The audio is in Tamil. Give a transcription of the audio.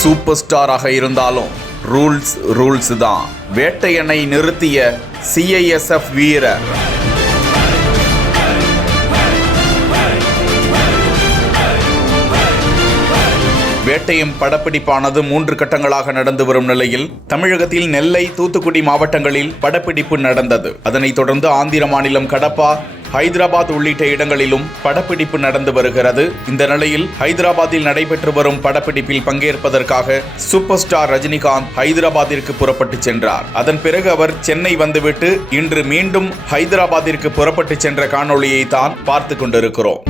சூப்பர் ஸ்டாராக இருந்தாலும் ரூல்ஸ் தான். வேட்டையனை நிறுத்திய CISF வீரர். வேட்டையம் படப்பிடிப்பானது 3 கட்டங்களாக நடந்து வரும் நிலையில் தமிழகத்தில் நெல்லை, தூத்துக்குடி மாவட்டங்களில் படப்பிடிப்பு நடந்தது. அதனைத் தொடர்ந்து ஆந்திர மாநிலம் கடப்பா, ஹைதராபாத் உள்ளிட்ட இடங்களிலும் படப்பிடிப்பு நடந்து வருகிறது. இந்த நிலையில் ஹைதராபாத்தில் நடைபெற்று வரும் படப்பிடிப்பில் பங்கேற்பதற்காக சூப்பர் ஸ்டார் ரஜினிகாந்த் ஹைதராபாத்திற்கு புறப்பட்டு சென்றார். அதன் பிறகு அவர் சென்னை வந்துவிட்டு இன்று மீண்டும் ஹைதராபாத்திற்கு புறப்பட்டு சென்ற காணொளியை தான் பார்த்து கொண்டிருக்கிறோம்.